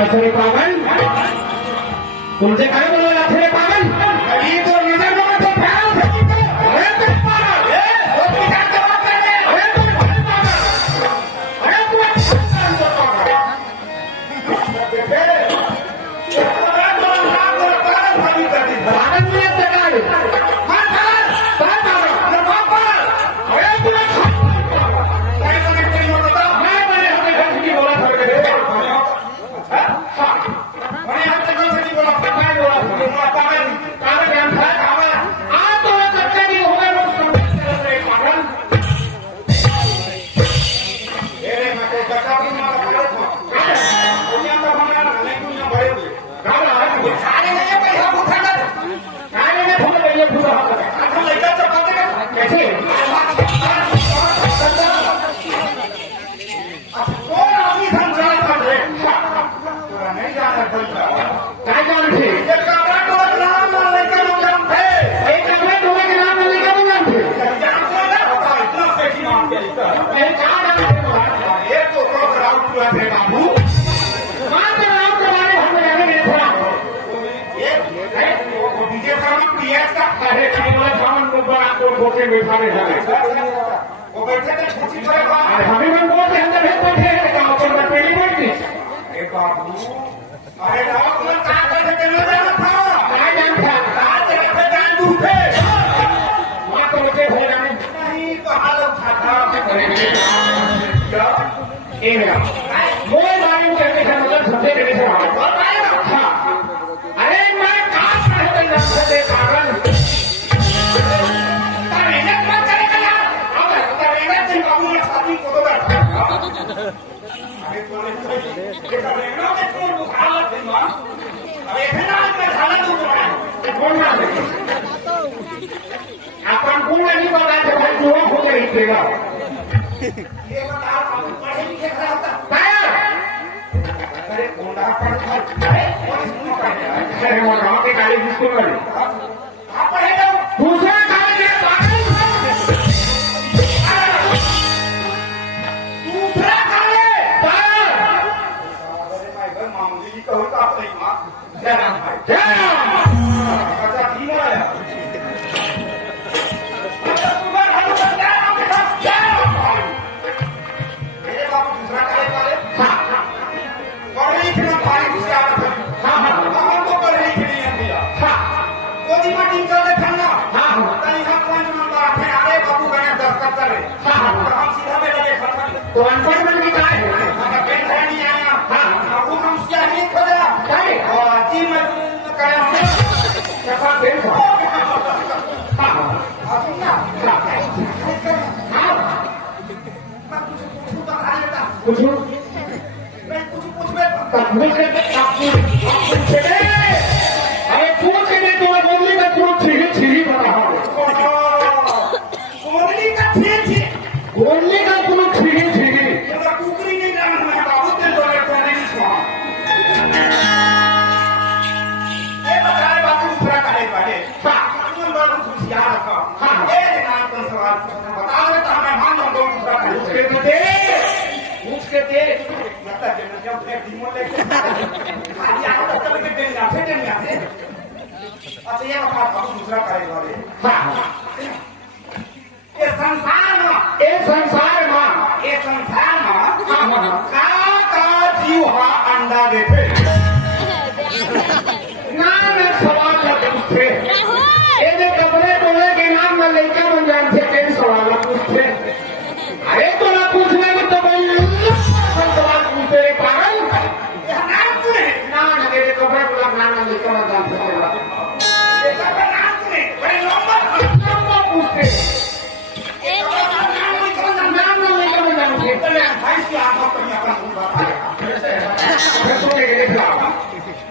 अथरे पावन तुमसे काय बोलवलं अथरे पावन कधी तो निजर तो फॅन सकी अरे तू पागल वो विचार के बात कर ले अरे तू पागल अरे तू पागल मी येते काय खोटे बैठाने जाने वो बैठे थे खुशी करे अरे हमें मन बोलते अंदर बैठे काम पर मैं पहली बैठी ए बाबू अरे रात में क्या करते चले जाना था काय जानता आज जगह जान दूठे मैं तो मुझे हो जाने नहीं तो हाल उठाता क्या ए मेरा मोए मालूम करके से मतलब सबसे पहले से हां अरे मैं काम करते नक्शे दे कारण आपण कोण नाही बघायचं भाई जो होते इथेगा ये बता आप पढ़े लिखे खड़ा होता काय अरे कोंडा पर अरे पुलिस नहीं पढ़े अरे वो गांव के कॉलेज स्कूल वाले आप पढ़े तो दूसरा कॉलेज है दूसरा कॉलेज पागल अरे भाई घर मामूली जी कहूँ तो आप नहीं माँ जरा भाई क्या अच्छा ठीक है हाँ तब पूछ दे। अरे पूछ दे तो बोली का पूछ छिरी बता बोलनी का छे बोलने का पूछ छिरी पूरा कुकरी नहीं जाना मैं बाबू ते तोरे को नहीं छुआ ये बताए बाबू दूसरा काहे बारे तुम बाबू खुशियार का ए नाम का सवाल बताओ रे तो हमें मान लो दूसरा पूछ के दे लगता है मैं जब एक डिमो लेके आज यहाँ तक कभी के दिन ना फिर नहीं आते अच्छा ये बता बाबू दूसरा काहे बारे ये संसार में का जीव हा अंडा देते नाम एक सवाल का पूछते ये जो कपड़े टोले के नाम में लड़का बन जानते कई सवाल पूछते अरे तो ना पूछने में तो कोई सवाल पूछते रे पागल नाम सुने ना तेरे कपड़े टोला नाम में लड़का बन जानते ये सब नाम सुने बड़े लंबा पूछते नाम नाम में लड़का बन जानते इतने भाई से आंखों पर अपना मुंह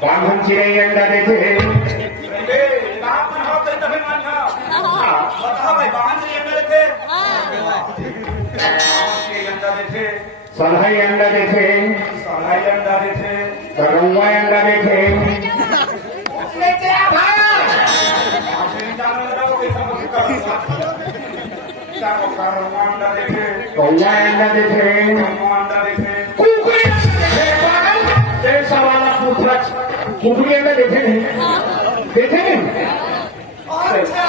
बांधन चिड़ै अंडा देते बात में होते तभी मान बताओ भाई बाहर से अंडा देते अंडा देते सलहई अंडा देते सलाई अंडा देते करुआ अंडा देते लेते आ भाई आपसे जान लगा वो कैसा मुझे क्या को करो अंडा देते कौआ अंडा देते अंडा देते कुकुरी देते पागल तेरे सवाल पूछ रहा कुकुरी अंडा देते नहीं अच्छा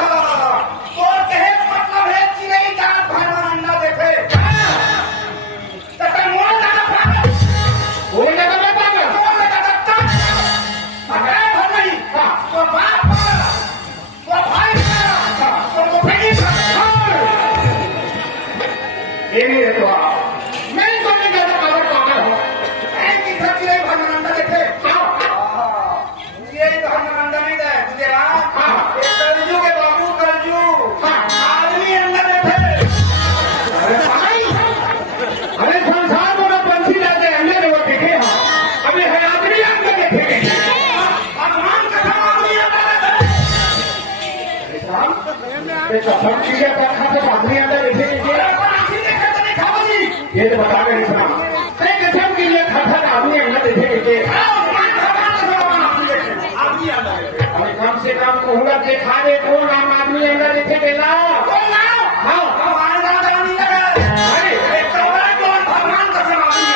और कहे मतलब है चिड़ै का भाई अंडा देते तब मोल ना भाई वो लगा मैं पागल मोल लगा तब अरे भाई तो बाप तो भाई तो भाई ये नहीं रहता मैं तो नहीं कहता पागल हूँ एक ही था चिड़ै भाई अंडा देते ये तो हम अंडा नहीं दे तुझे कलजू के बाबू कलजू आदमी अंडा देते अरे भाई अरे संसार में ना पंछी लाते अंडे लोग देखे हैं अभी है आदमी अंडे देखे भगवान का आदमी अंडा देते ये तो सब चीजें पर खाते आदमी अंडा देखे ये तो बता रहे हैं कसम के लिए खाता आदमी अंडा देखे आदमी अंडा देते अभी कम से कम कहूँगा के खा दे कौन नाम आदमी अंडा देखे बेला हाँ भगवान का आदमी लगा अरे कौन भगवान का आदमी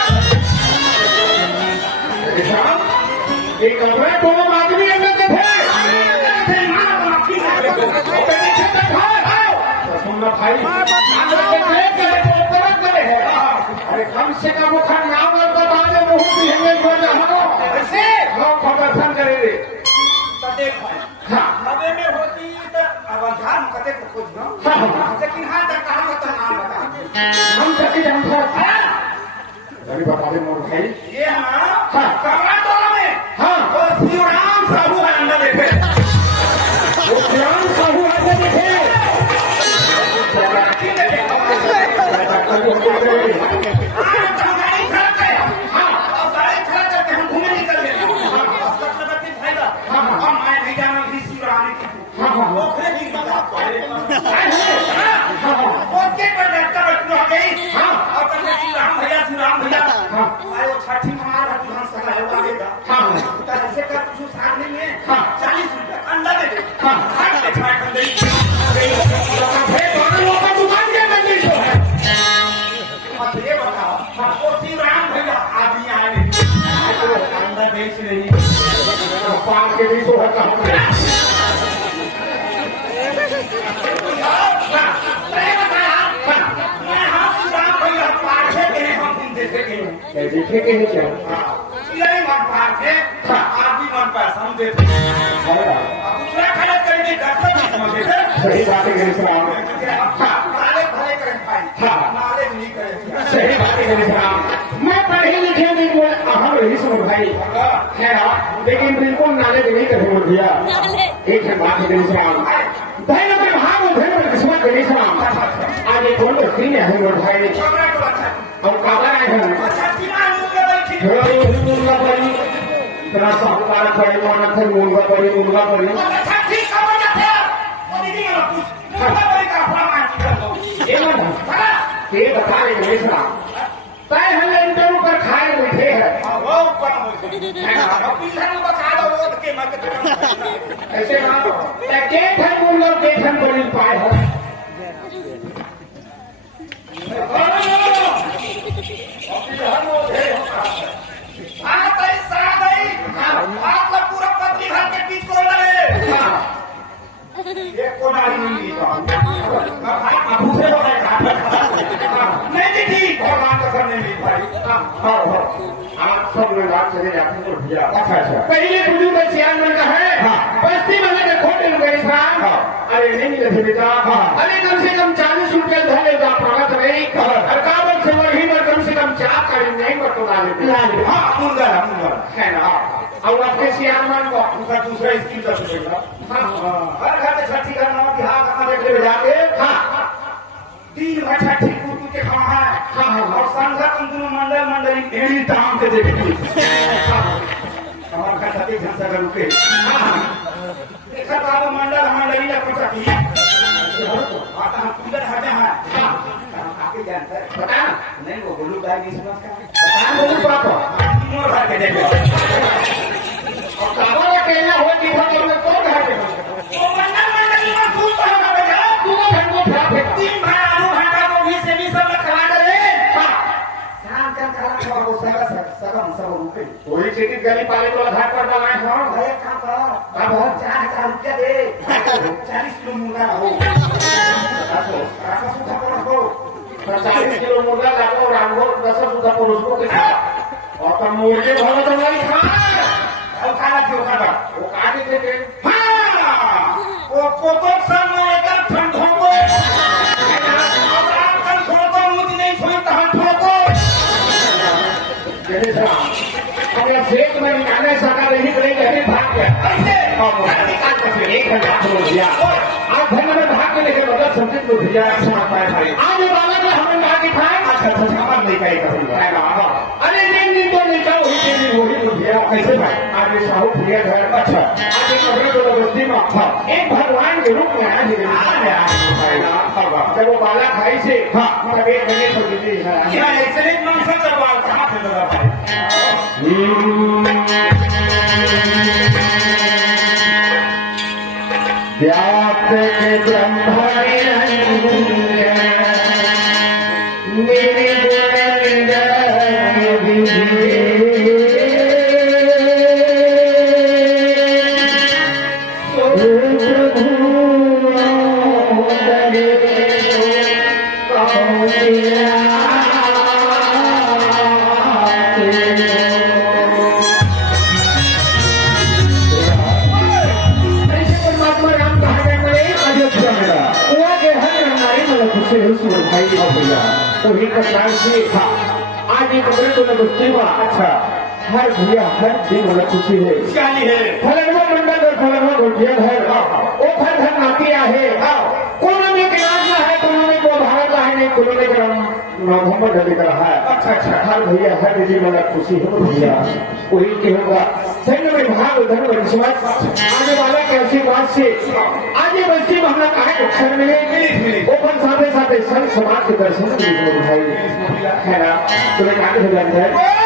ये कमरे कौन आदमी अंडा देखे सुनना भाई अरे कम से कम वो नाम बता दे बहुत ऐसे लोग प्रदर्शन करेंगे नबे में होती तो अवधान कते को खोजना लेकिन हाँ कहाँ का नाम बता हम सभी हमको अभी बता दे मोर भाई ये हाँ कमरा टोला में हाँ वो शिवराम साहू अंडा देते वो ज्ञान साहू अंडा देखे छठी हमारा ऐसे कर कुछ साथ नहीं है 40 रुपया अंडा दे दे दुकान के बंदी तो है ये बताओ वो शिवराम भैया आदमी आए अंडा बेच रही पान के भी तो है कहाँ देखे के नहीं क्या आदमी मन पैसा देते दूसरा खड़ा करके सही बात है नाले भले करें भाई नाले नहीं करें सही बात है मैं पढ़े लिखे नहीं बोले हम यही समझ भाई है लेकिन बिल्कुल नाले नहीं करे बोल दिया एक है बात है भाई लोग भाग उधर किस्मत गणेश राम आज एक बोल तीन है भाई और काला है तेरा साहूकार खड़े माना थे मुंगा पड़ी अच्छा ठीक खबर ना थे वो दीदी ने कुछ मुंगा पड़ी का फरमान कर दो ये मत ये बता रहे हमेशा तय हम इंटरव्यू पर खाए बैठे हैं वो ऊपर अब पिलर में बता दो रोड के मत ऐसे ना के थे मुंगा के थे बड़ी पाए है आप सब लोग आप चले जाते हैं तो भैया अच्छा पहले बुजुर्ग सियान का है बस्ती में लगे खोटे गए अरे नहीं लगे बेटा अरे कम से कम 40 रुपये धरे का प्रगत नहीं और काबल से वही में कम से कम 4 गाड़ी नहीं पर तो डाले है ना और आपके सियान मन को दूसरा स्कीम कर सकते हर घर में छठी करना बिहार कहाँ देख ले जाके तीन भर छठी कुटू के खाना है और संघ दोनों मंडल एड़ी दाम के देखी हमारे घर छठी झंसा कर रुके देखा तो मंडल या कुछ छठी आता हम कुंडल हटे हैं आके जानते हैं पता नहीं वो बोलू गाय नहीं समझ का पता बोलू पापा मोर भर के देखो और काबल कहना हो कि वो में कौन है वो मंडल में फूल तो होगा बेटा तू तो हमको खा तीन भाई आलू भाटा को भी से भी सब खा दे शाम का खा वो सगम सब रुके वही चीटी गली पाले को घाट पर डाला है हम भैया खा का अब 4000 रुपया दे 40 किलो मुर्गा हो ऐसा सुधा पर हो 40 किलो मुर्गा लागो और हमको 10 सुधा पर उसको कितना और तो मुर्गे भलो तो नहीं खा और खाना क्यों खा वो काटे थे हाँ वो कोको सब में एक ठंडो को अब आप कल ठोको मुझे नहीं छोड़ तो हम ठोको अगर खेत में निकालने सका नहीं करेंगे अभी भाग गया ऐसे एक घंटा हो गया आज घर में भाग के लेकर मतलब संचित को दिया आज बालक में हमें ना दिखाए नहीं कहेगा अरे दिन तो नहीं था वही भैया कैसे भाई आज ये साहू भैया घर अच्छा आज एक कपड़े को बस्ती में एक भगवान के रूप में आया जब वो बालक खाई से तब एक महीने को दीदी यहाँ एक्सीलेंट मंगल सवाल कहाँ से लगा भाई व्याप्त वही कप्तान से था आज ये कपड़े को लगती हुआ अच्छा हर भैया हर दिन वाला खुशी है फलनवा मंडल और फलनवा गोटिया है वो फल धन नाती आहे कोनो में किनारा है कोनो में को भारत है नहीं कोनो में नवंबर जल्दी कर रहा है अच्छा हर भैया हर दिन वाला खुशी है भैया वही के होगा धन्य में भाग धन्य विश्वास आने वाला के आशीर्वाद से आज ये बस्ती में हमने कहा अक्षर मिले वो पर साथे साथे संत समाज के दर्शन भाई है ना तुम्हें कहा हो जाता है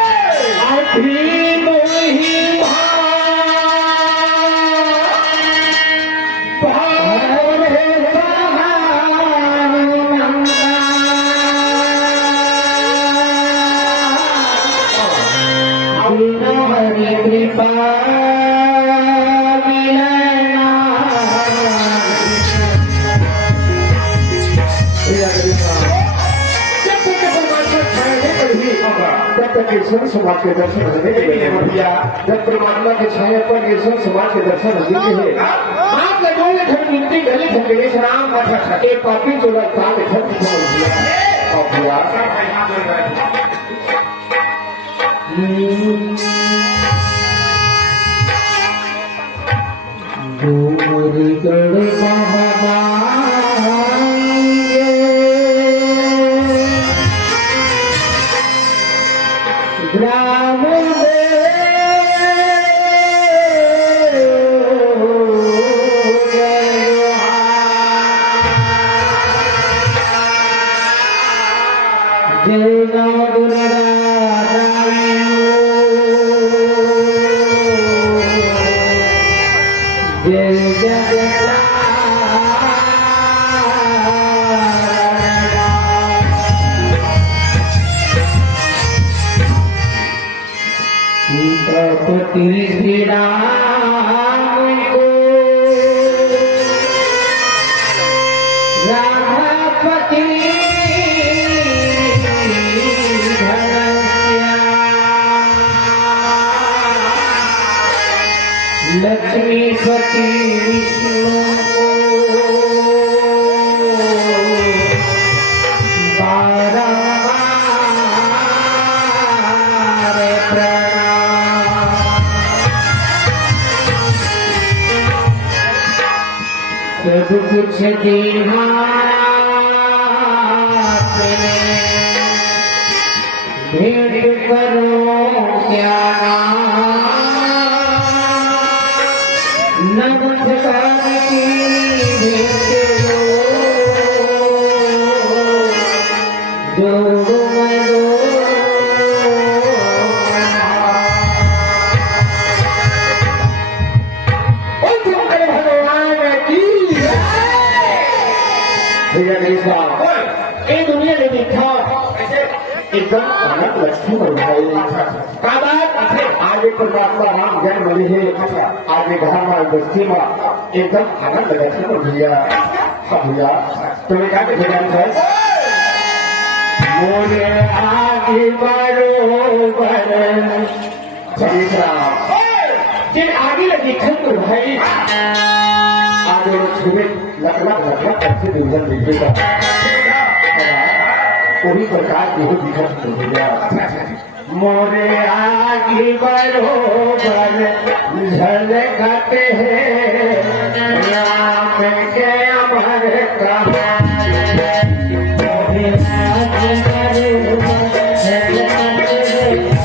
संत समाज के दर्शन होने के लिए जब परमात्मा के छाया पर ये संत समाज के दर्शन होने के आप लगोगे घर गिनती गली घर गणेश राम एक पापी चोला ताल घर ग्राम सीतापति श्री राम को राधापति लक्ष्मीपति विष्णु को बारंबार प्रणाम। सब कुछ देहा भेंट करो क्या नमस्कार की भेंट दो जोड़ो मैं दो भगवान की ये दुनिया ने देखा एकदम अनंत लक्ष्मी भाई आज एक परमात्मा राम जन्म मिले है आज एक घर में बस्ती में एकदम अनंत लक्ष्मी भैया भैया तुम्हें क्या कहना है मोरे आगे बरोबर जिन आगे लगी खंड भाई आगे छुए लगभग अच्छे डिवीजन दीजिएगा पूरी प्रकार की दिक्कत मोरे आगे बरोबर झलकते हैं राम के अमर कहानी मोरे आगे बरोबर झलकते हैं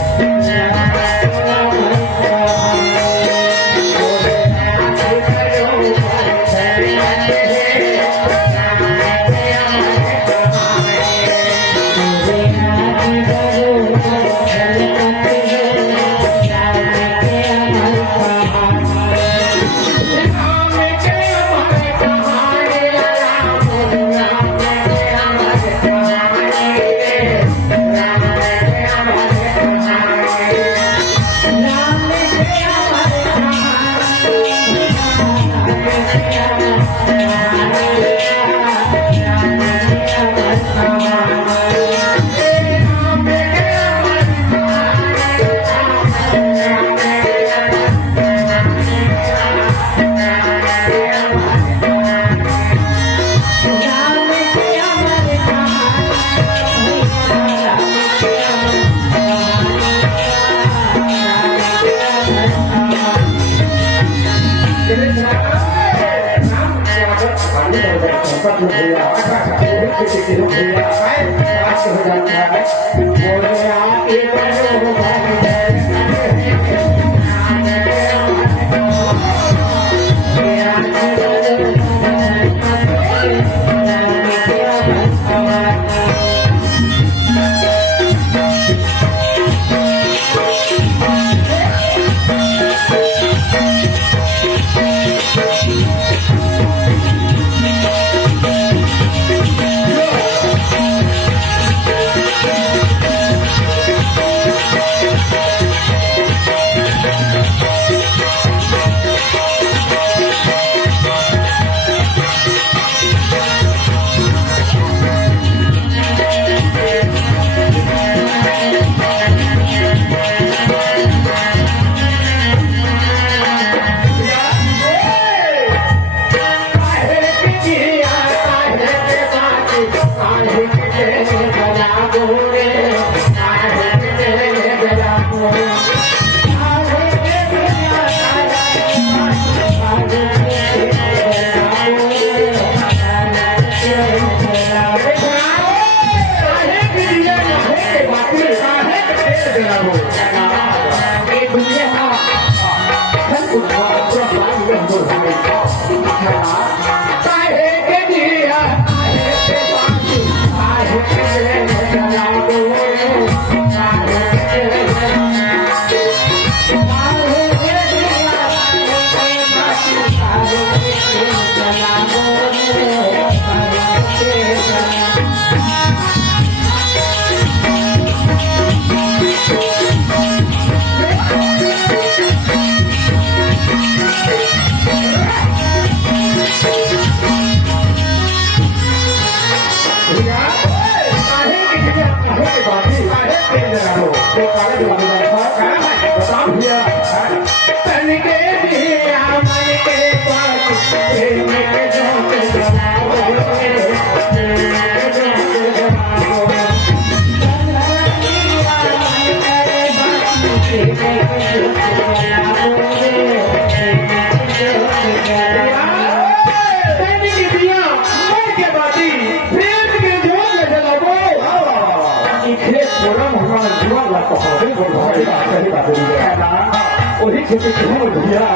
वही खेती भैया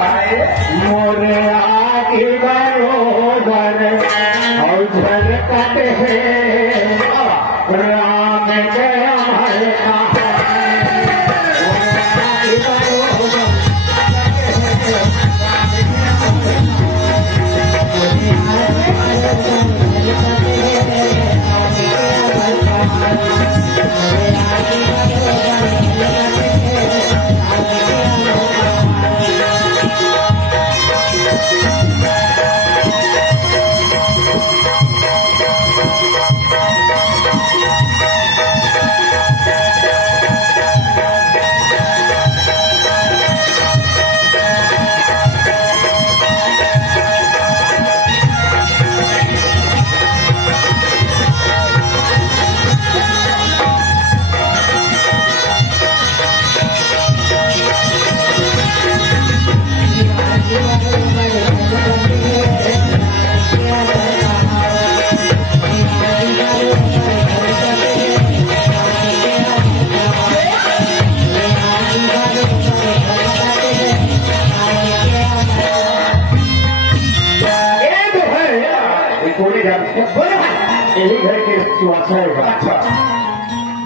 मोरे आगे बरोबर और झलकते हैं राम के यही घर के सुवासा है। अच्छा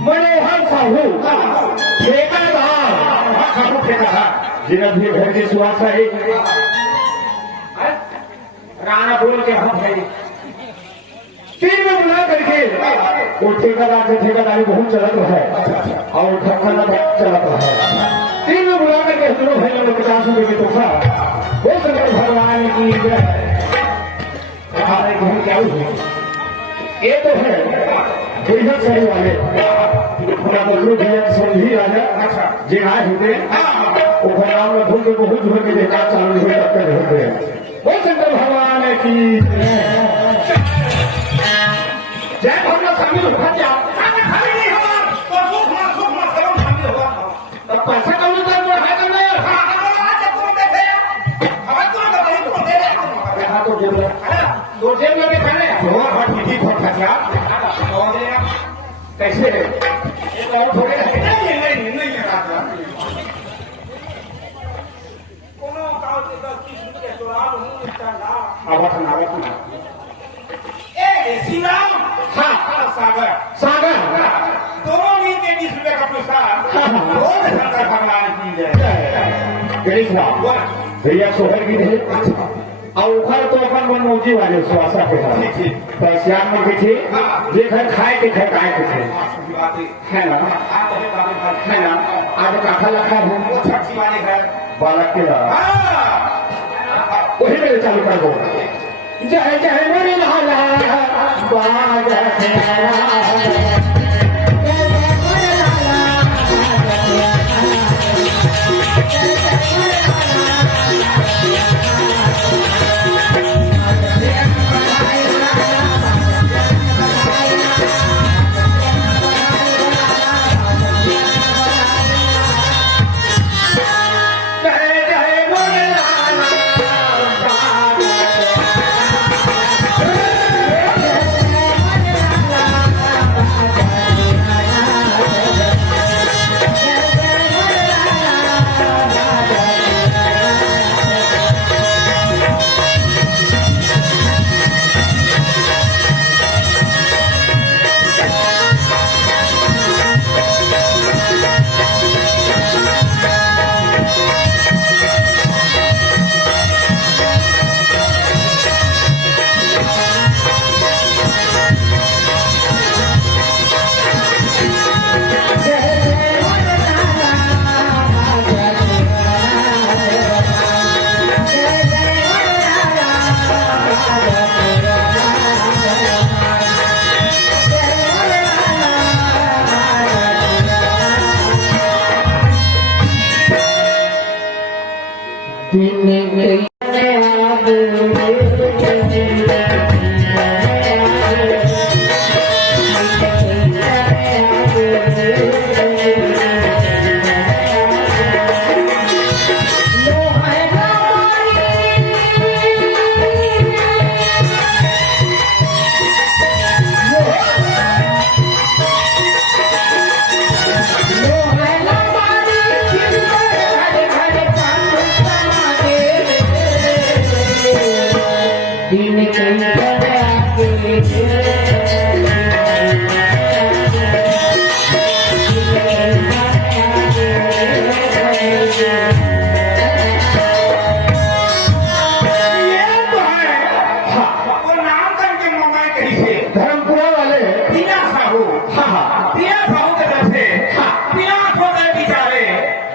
मनोहर साहू जिन्हें भी घर के सुवासा है राणा बोल के हम है तीन में बुला करके वो ठेकेदार से ठेकेदारी बहुत चलत है और खर्चा चलत है। तीन में बुला करके दोनों भाइयों ने 50 रुपए की तोहफा वो शंकर भगवान की क्या हुई ये तो है बेहद सही वाले अपना बदलू भैया समझी राजा जिनाए होते वो भगवान में भूल के बहुत झूठ के देखा चालू हुए करते होते हैं वो शंकर भगवान की जय भगवान शामिल होगा क्या तब पैसा कौन है तो दो जेब में खाने कैसे थोड़े सागर सागर दोनों मिल के 20 रुपए का पुरस्कार भगवान की जय भैया सोहर की है और उखर तो अपन मनमोजी वाले सुवासा के श्याम में के थे जे घर खाए के घर खाए के थे है ना आज काठा लखा हूँ बालक के वही मेरे चालू कर दो जय जय मेरे लाला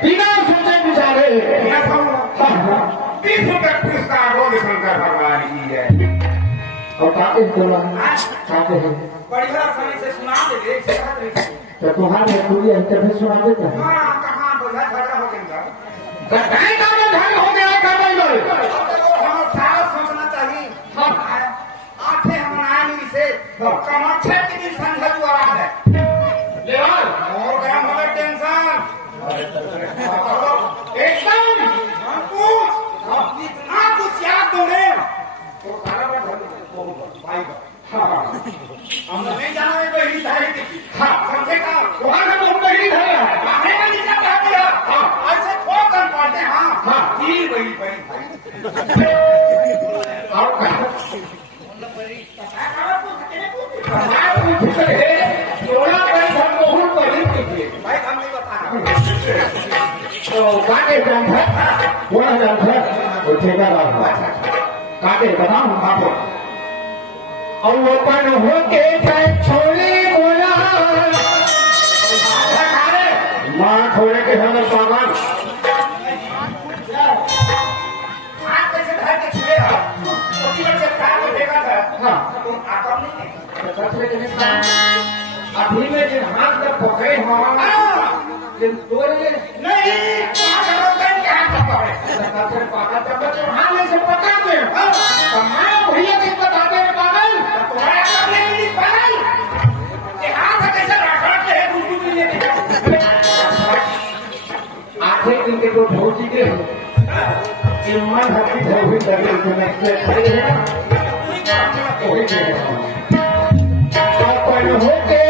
बिना सोचे विचारे मैं कहूँगा हाँ 20 रुपए पुरस्कार बोले शंकर भगवान की है। और काटे बोला काटे हैं बढ़िया समय से सुना दे एक से बात नहीं। तो तुम्हारे पूरी इंटरव्यू सुना देता है हाँ कहाँ बोला झगड़ा हो गया कहीं का धन हो गया कर हम सारा सोचना चाहिए। हाँ आठे हम आएंगे से कमाच्छे के दिन संघ हुआ है लेवाल और गरम हो गए टेंशन एकदम कुछ इतना कुछ याद दो रे तो खाना बंद भाई हाँ हम नहीं जाना है तो ही धारी देखी हाँ समझे का वहाँ का बहुत बड़ी है बाहर का नीचे क्या बोला हाँ ऐसे ठोक कर पड़ते हाँ हाँ। जी वही भाई और कहा थोड़ा पैसा बहुत बड़ी कीजिए भाई हम नहीं बता तो काटे जम है बोला जम है वो ठेकेदार काटे बताऊं आपको और वो पन होके छोड़ी बोला माँ छोड़े के अंदर सामान आज कैसे घर के छुए हो उसी बच्चे कार को देखा था हाँ तुम आता नहीं अभी में जिन हाथ में पकड़े हमारा जिन तोड़े नहीं वहाँ करो कर क्या पकड़े पागल जब बच्चे हाथ में से पकड़ते हैं तो मैं भैया के बताते हैं पागल तुम्हारा करने के लिए पागल ये हाथ कैसे रखते हैं कुछ भी नहीं आधे दिन के जो भौजी के ईमान हकी भौजी करने के नेक्स्ट खड़े हैं वही के अपन होके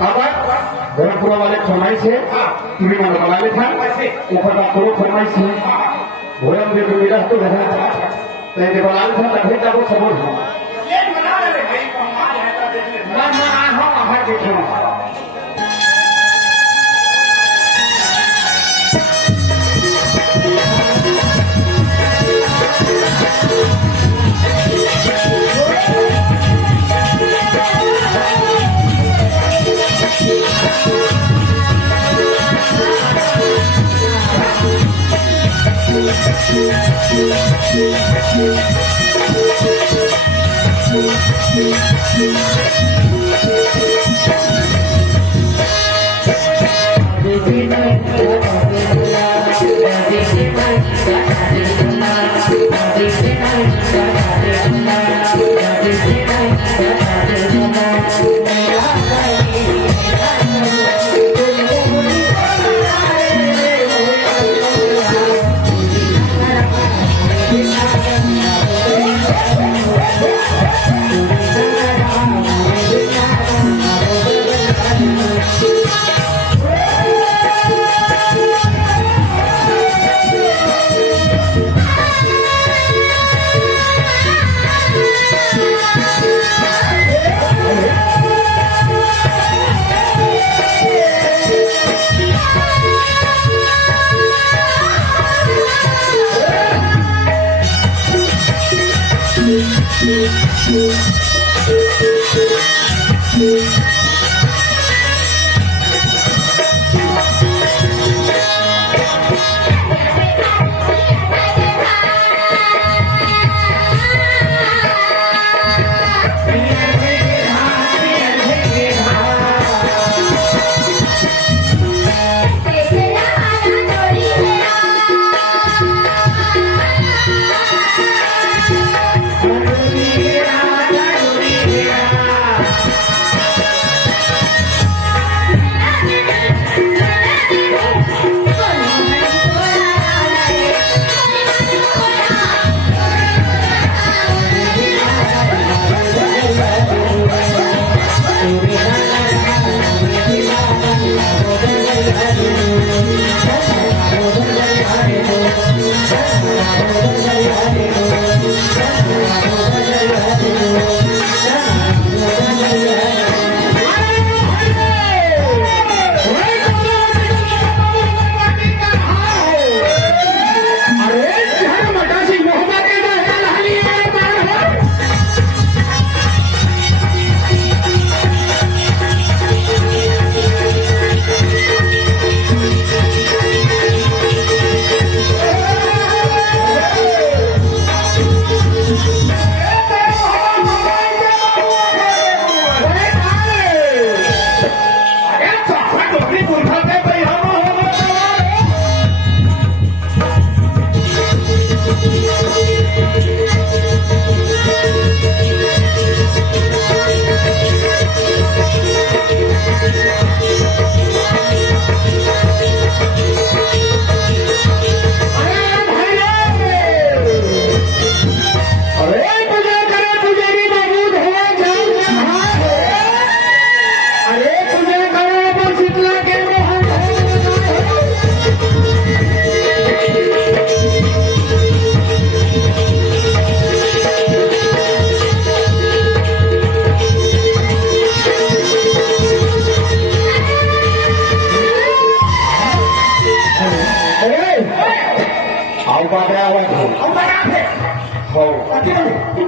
गोरखपुर वाले फरमाइश है तुम्हें मन बना ले था ऊपर का करो फरमाइश है भोजन में जो मेरा तो रहा तेरे बना ले था तभी का वो सबूत है ये बना ले भाई कमाल है तो देख ले मैं आया हूं आहार देखो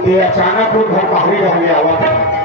ये अचानक वो घर पहाड़ी रहने आवा था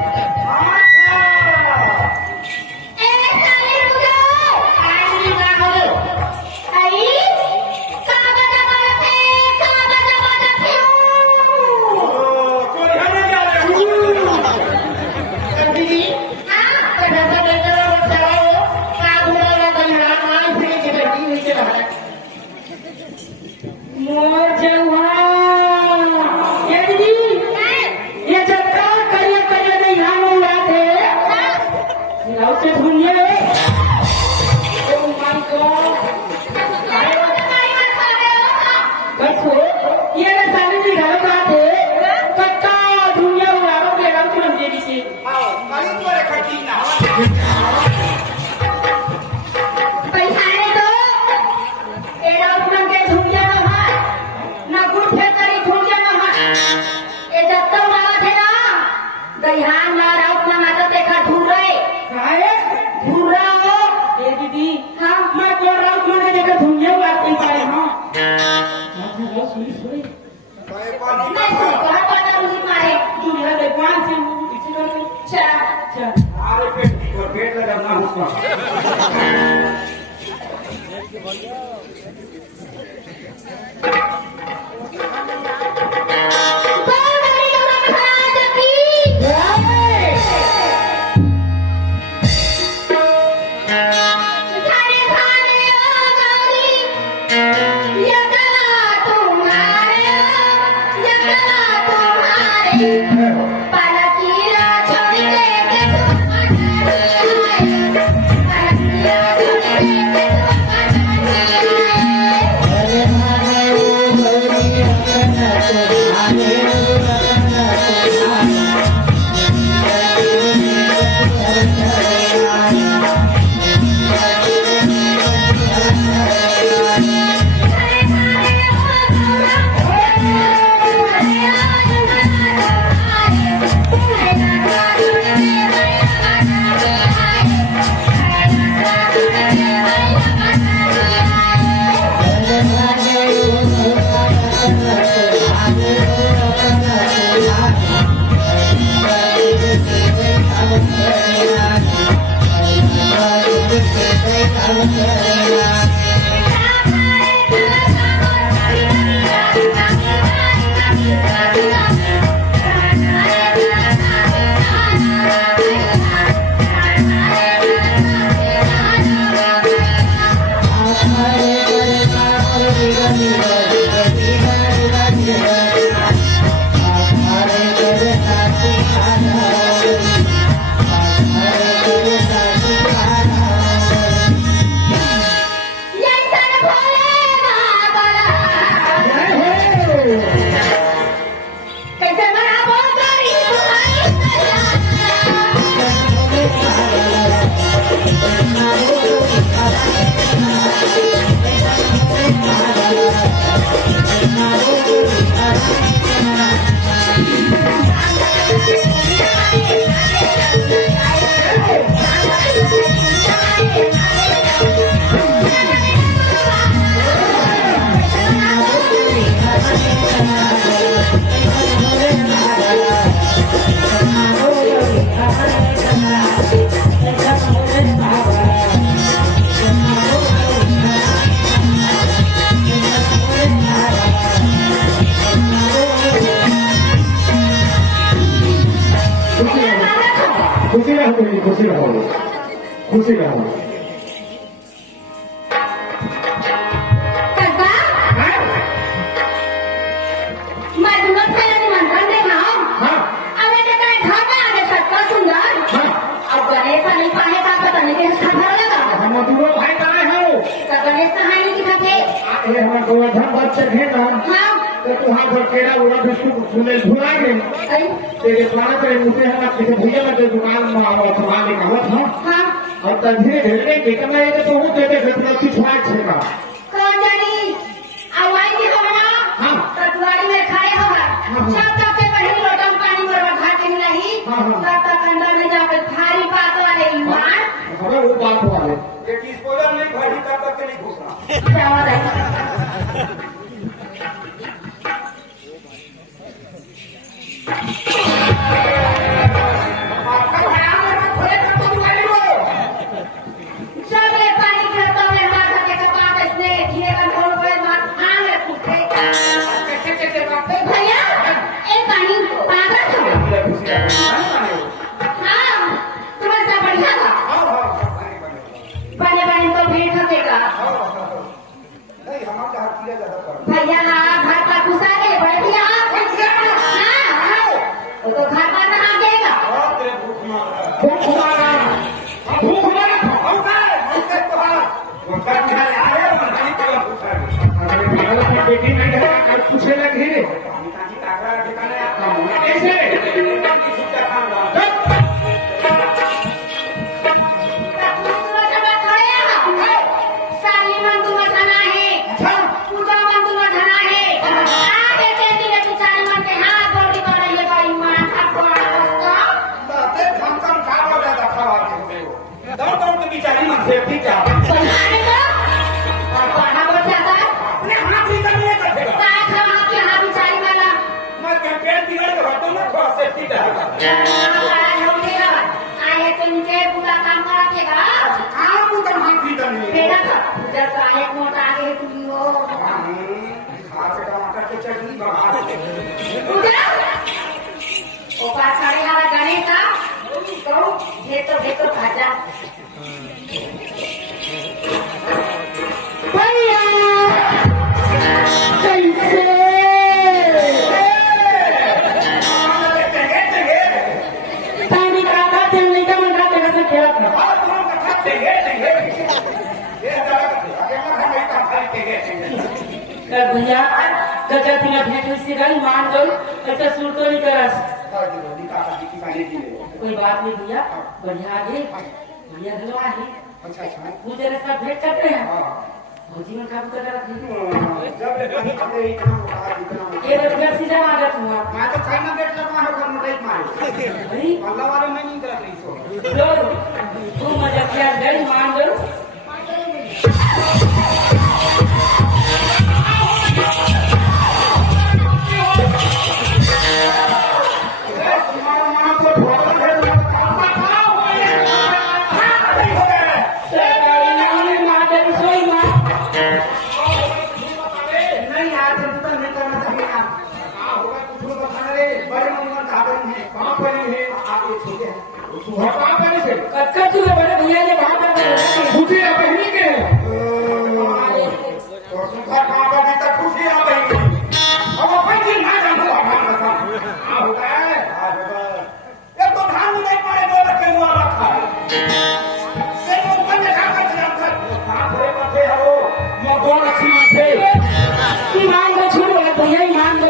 खुशी रहो खुशी रहो गोवर्धन बच्चे थे ना तो तुहां पर केड़ा उड़ा बिस्कुट सुने भुला गए तेरे द्वारा तेरे मुझे हम किसी भैया में दुकान में सामान निकाला था और तब धीरे धीरे कितना है तो वो तेरे घर में कुछ बात है का कौन जानी आवाज की होना हां तत्वारी में खाए होगा सब तक के बड़ी लोटम पानी में रखा के नहीं तब तक अंदर में जाकर भारी बात वाले ईमान अरे वो बात वाले ये डिस्पोजल नहीं भाई तब तक नहीं घुसना क्या हो रहा है जब ले पानी गिरता है मार के चपाट इसने धीरे का ढोल पे मार हां रे कुत्ते भैया ए पानी पागल हो हां तुम्हारा सब बढ़िया था बने बने तो भीड़ खपेगा भैया घर पर घुसा के बैठिया हां वो तो घर पर नहा देगा बेटी नहीं है कल पूछे लगे ऐसे सेफ्टी क्या मैं कैंपेन बिगड़ के हटो ना थोड़ा सेफ्टी का काम को तो हम भी नहीं हाथ से टमाटर के चटनी बना भेटो भाजा भैया गजा तिला भेंट हुई सी गई मान गई ऐसा सुर तो नहीं करस कोई बात नहीं भैया बढ़िया आगे भैया हलवा है वो जरा सब भेंट करते हैं भौजी में काम कर रहा ये रुपया सीधा मांगा तुम्हारा मैं तो चाइना गेट लगवा है घर में टाइप मारे भाई अल्लाह वाले मैं नहीं कर रही सो तू मजा किया गई मान गई कच्चा चूहे बड़े भैया ने कहा था खुशी है बहनी के और सुखा पापा जी तक खुशी आ गई अब अपन जी ना जानू हमारा था होता है ये तो धान नहीं पड़े दो रखे हुआ रखा से वो बंद खा कर जाता हां थोड़े पथे हो मो दोन अच्छी माथे ईमान को छोड़ भैया ईमान को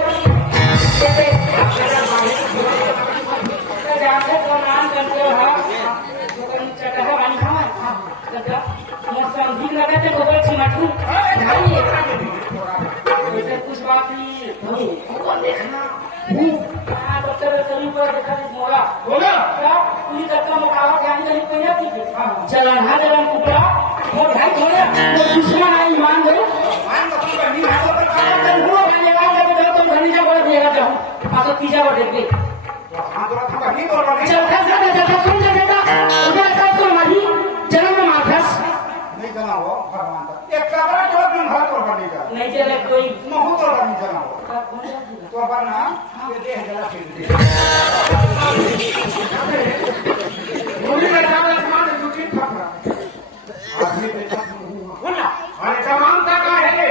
जाके तो नाम करते हो चटहा वाली खामा मौसम भी लगाते गोबर छिमाटू भाई ऐसे कुछ बात नहीं कौन देखना हां डॉक्टर सभी पर देखा मोरा बोला क्या पूरी तक मुकाबला ध्यान नहीं पहिया थी चलन हा जलन कुपड़ा और भाई थोड़ा वो दुश्मन है ईमान दो मान तो नहीं है तो वो वाले वाले को तो घनीजा बोल दिया जाऊं आगे तीजा वो देख हां तो था नहीं बोल रहा चल खस सुन जा उधर सब तो मारी जन्म में माखस नहीं जाना हो भगवान का एक कबरा तो दिन भर तो बनी जा नहीं चले कोई महू तो नहीं जाना हो तो बना ये दे जला फिर दे मुझे लगा मान दुखी फकरा आदमी बेटा बोला अरे जवान का है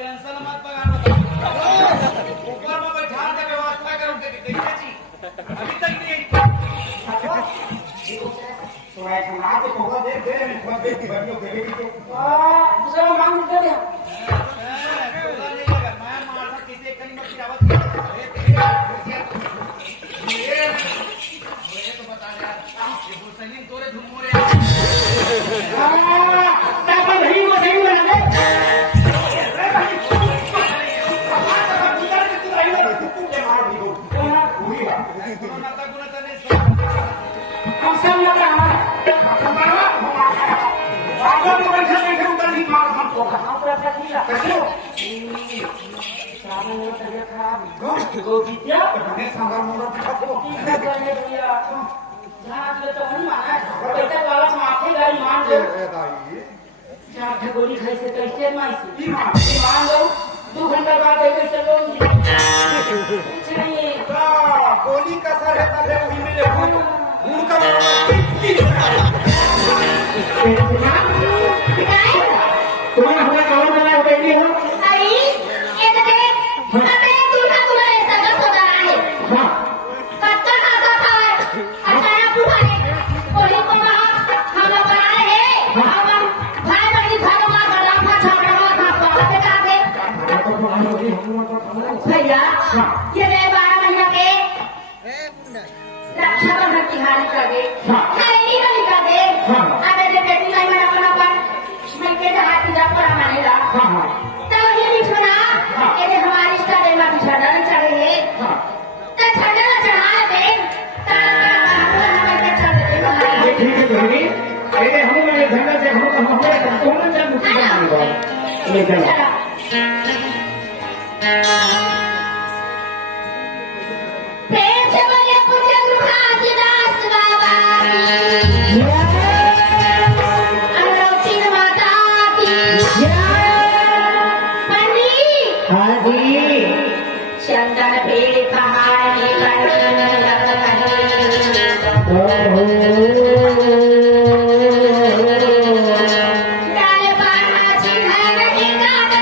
टेंशन मत पगार ऊपर में बैठा के व्यवस्था करो के कैसे जी अभी तक नहीं तो ऐसा ना तो होगा दे दे खुद दे बनियो दे के दूसरा मांग दे दे मैं मार किसी कहीं मत गिरावत ये तो बता यार ये हुसैन तोरे झुमोरे ताकि नहीं वो सही बना दे हम सब आगे में बैठे बैठे उतर ही मार हमको कहाँ पर था किला कैसे हो सामने में तबियत खराब गो विद्या ने संगर मुंडा दिखा दो ठीक है करने दिया जहाँ के तो नहीं माना पैसा वाला माथे गाड़ी मान लो दाई चार ठे गोली खाई से कैसे माई ई मां से मान लो 2 घंटा बाद कैसे चलो कुछ नहीं गोली का सर है तब है वही मेरे गुड़ का तुम्हें हमें कौन बना बेटी हो आई ये तो देख हमें दूल्हा तुम्हारे सगा सगा है हाँ कच्चा खाता था अचानक पुराने कोई को हम लोग बनाए हैं हम भाई बड़ी भगवान बड़ा झगड़ा था पे का दे भैया ये ले 12 महीना के रक्षा बंधन तिहार कर दे नहीं नहीं कर दे अगर ये बेटी नहीं मैं अपना मैं के हाथ जा पर मानेगा हाँ हाँ तो ये बिछोना ये हमारी इष्टा देवा बिछाना नहीं चाहिए तो छड़ा चढ़ा दे ये ठीक है बहनी अरे हम मेरे धंधा से हम तुम्हें जब मुक्ति पाएंगे ले चलो प्रेम से बोले पूज्य गुरुदास बाबा अनोखी माता की पंडित हाँ जी चंदन पेड़ कहानी डाल पाना चिन्ह नहीं काट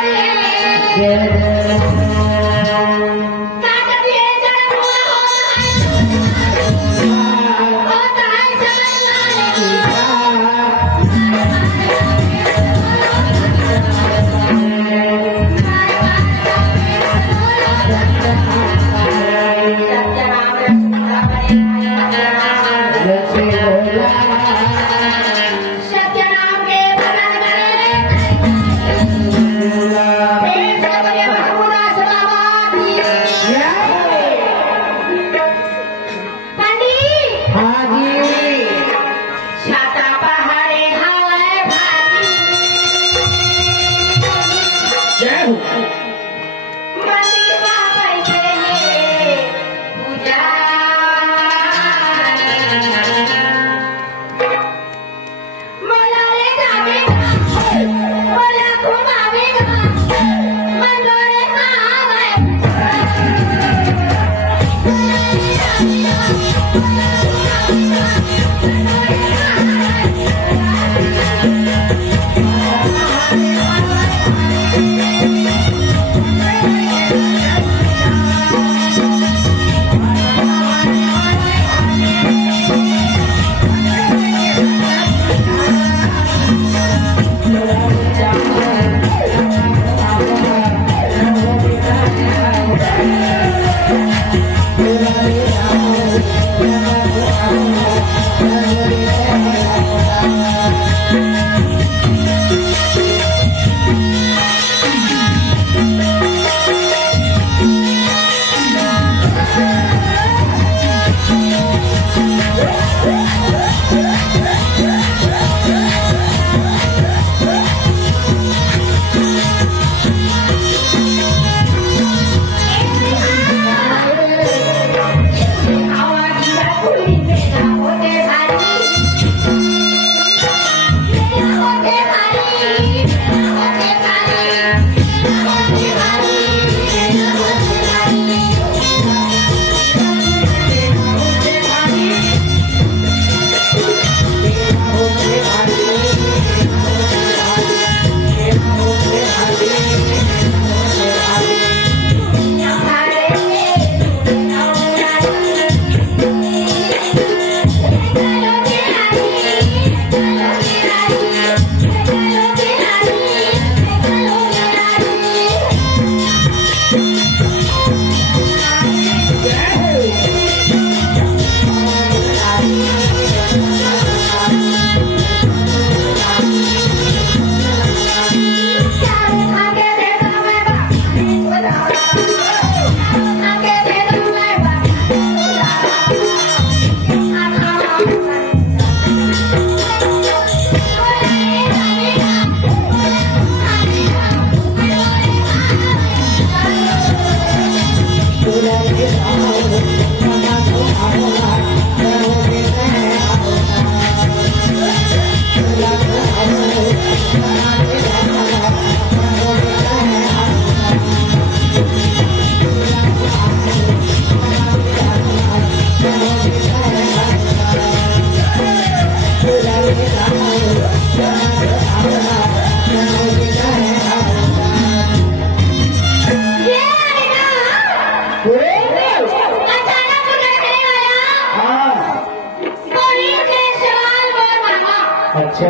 अच्छा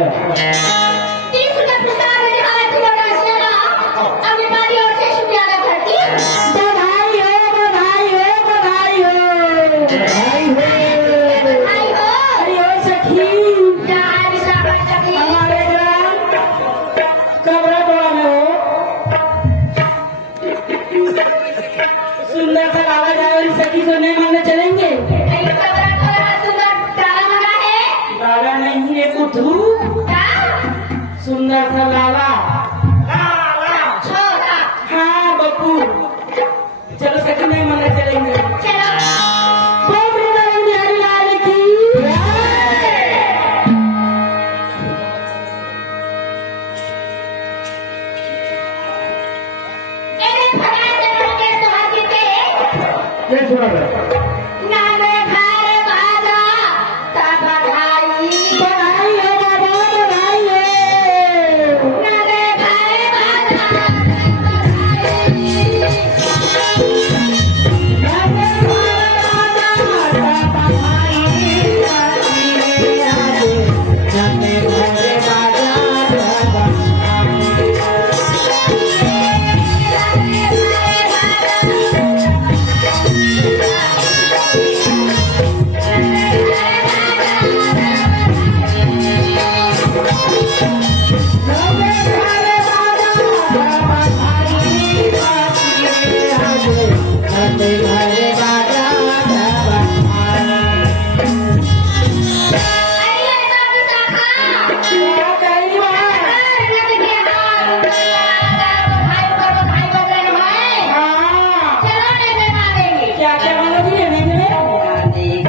30 रुपये पुरस्कार में दिखाया तुम लोग ऐसे ना अभी हमारी ओर से शुक्रिया अदा करती बधाई हो बधाई हो बधाई हो भाई हो बधाई हो अरे ओ सखी क्या है विशाखा सखी हमारे ग्राम कबरा टोला में हो सुंदर सा लाला जावरी सखी को नहीं मांगने चलेंगे नहीं पता तो सुंदर ताला मना है लाला नहीं है बुद्धू क्या सुंदर सा लाला छोटा हाँ बप्पू चलो सखी नहीं मांगने चलेंगे चलो बोल वृंदावन बिहारी लाल की एक फटाक से करके सुहागी के ये सुना था नामे घर बाजा ता बधाई बधाई हो बाबा बधाई हो नामे घर बाजा अरे बाबू साखा क्या क्या मांगोगी लेने में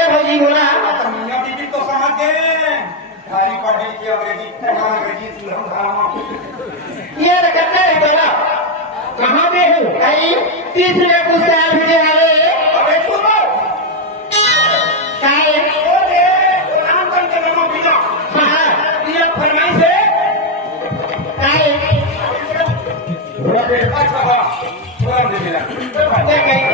मियां बीबी तो समझ गए भारी पढ़ी की अंग्रेजी ये रखता है बाबा कहाँ पे हूँ आई 30 रुपये पुरस्कार भेजे हवे अबे सुनो काय ओए आम बन के नमो बिना हाँ ये फरमाइश है काय थोड़ा देर अच्छा वाह थोड़ा दे मेरा क्या कहें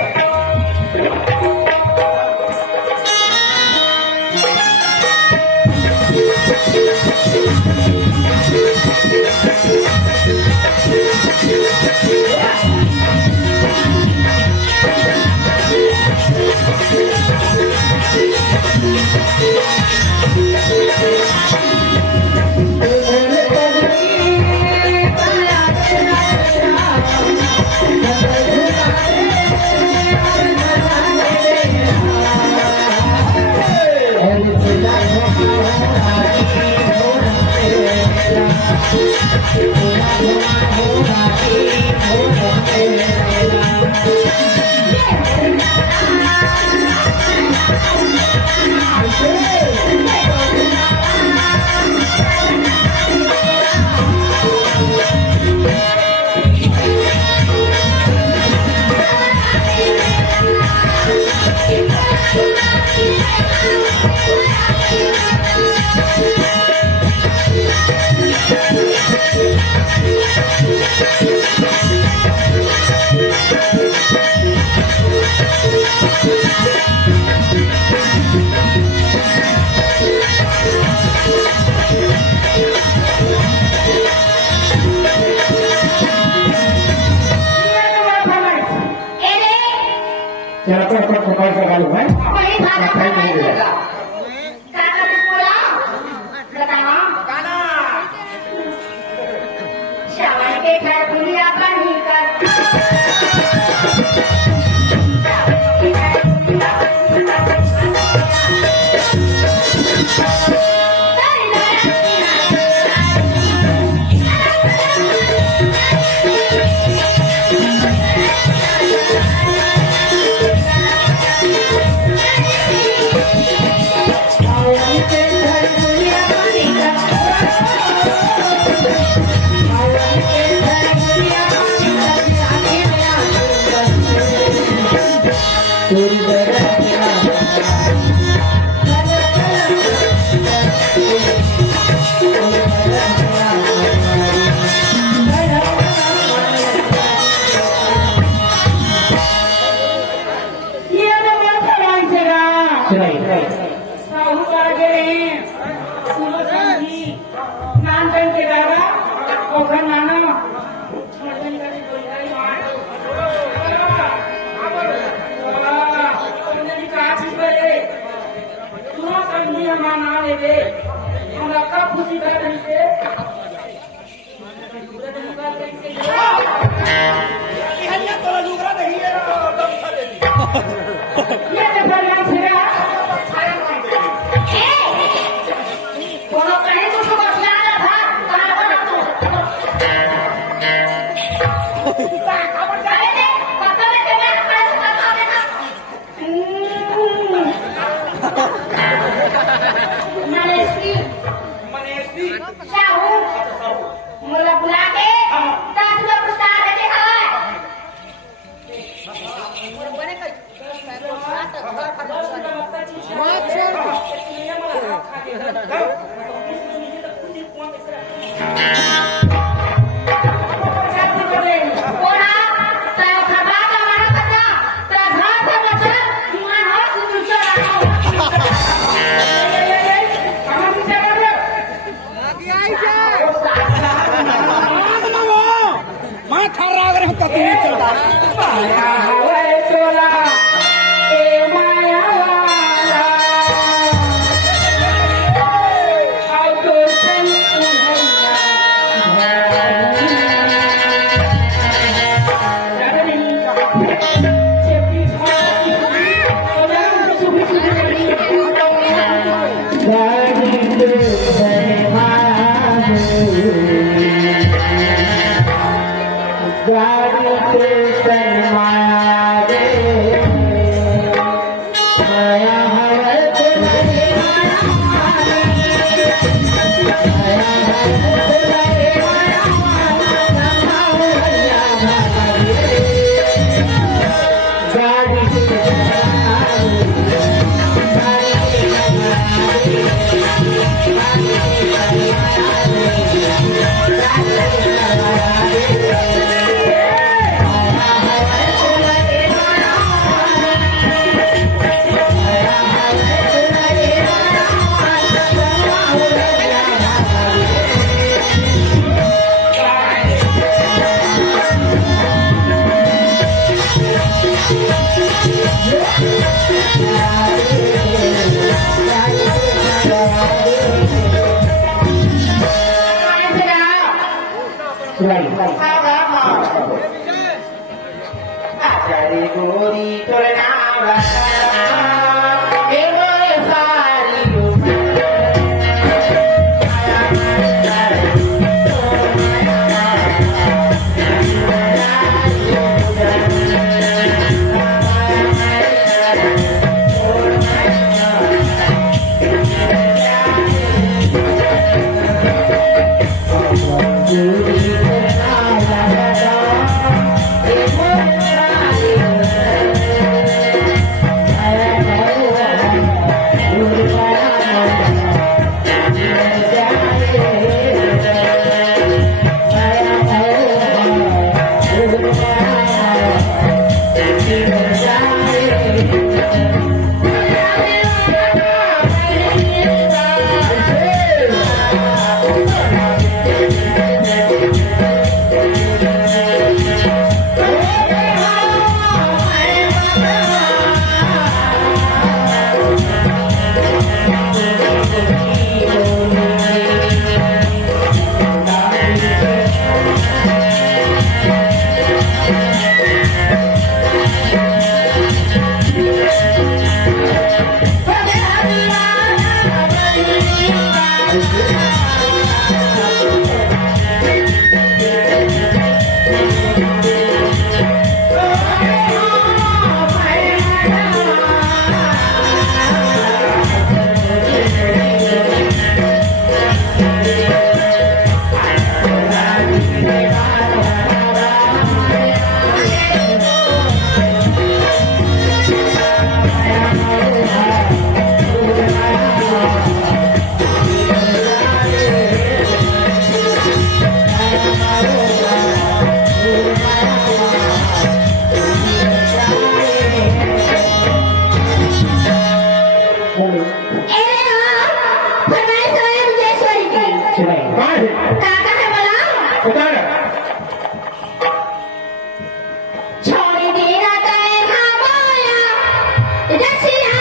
Thank you. भाई वही भाषा भाई में बोल बोलेगा क्या करते बोला बताओ गाना श्रावण के घर पुलिया बनी कर ये तो बहुत भगवान से रहा साहूकार गेले सुनो संगी नान बन के दादा ओखर नाना छोड़न का कोई नहीं तुमने कहा चीज बरे तुम संगी हम ना ले दे हम का खुशी कर रही से हरिया तो लुगरा नहीं है ये तो भगवान से रहा कोनो कहे तो उसको बसला रहा था कहाँ बना तू अरे दे पता है कि मैं पैसे बता देना मलेशी मनेशी शाहू मुला बुला के ताज का पुरस्कार देते हैं कोना ता खबा का मारा सका ता घर पे बचा मान हो सुन मैं खर्रा अगर हम तक नहीं चलता माया हवे चोला ए माया वाला आओ तो सन गोरी तोरना फरमाइश है विजयेश्वरी की काय है काका है बोला बता ना छोड़ी देना तय खामोया रसिया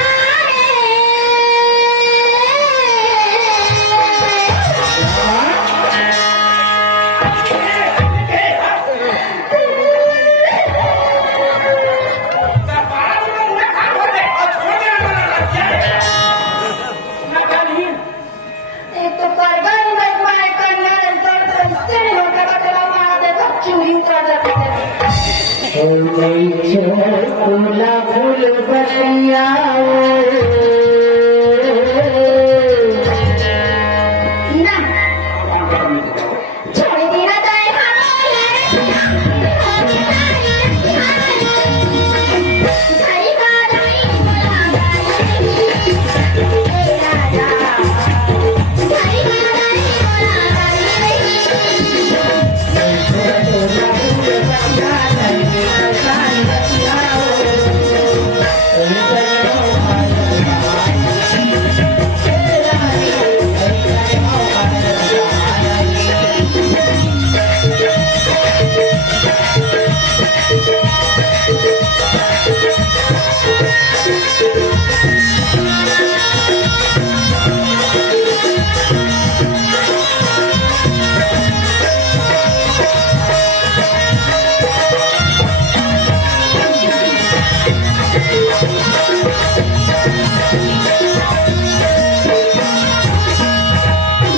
एक तो करबन बजवाए करना तो इससे नहीं होता बतला मार दे तो चूड़ी उतर जाती है फूला फूल बतिया ना छोड़ी देना तय खामोया भाई का नहीं बोला राजा भाई का नहीं बोला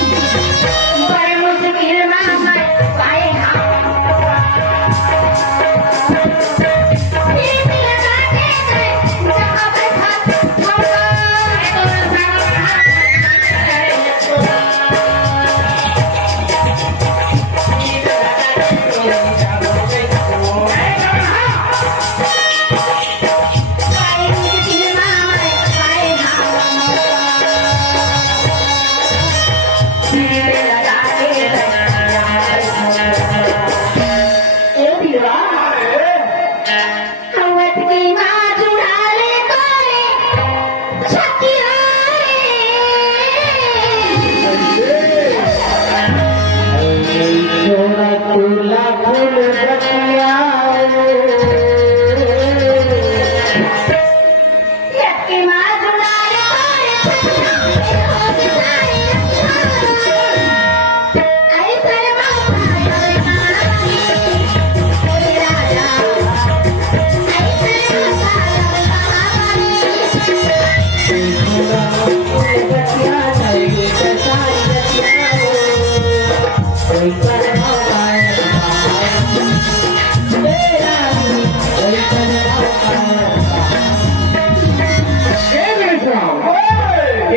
बड़े मुश्किल में मैं पाए फूला फूल बतिया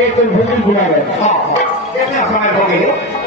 एक दिन भूमि बुला गए हाँ हाँ कितने समय हो गए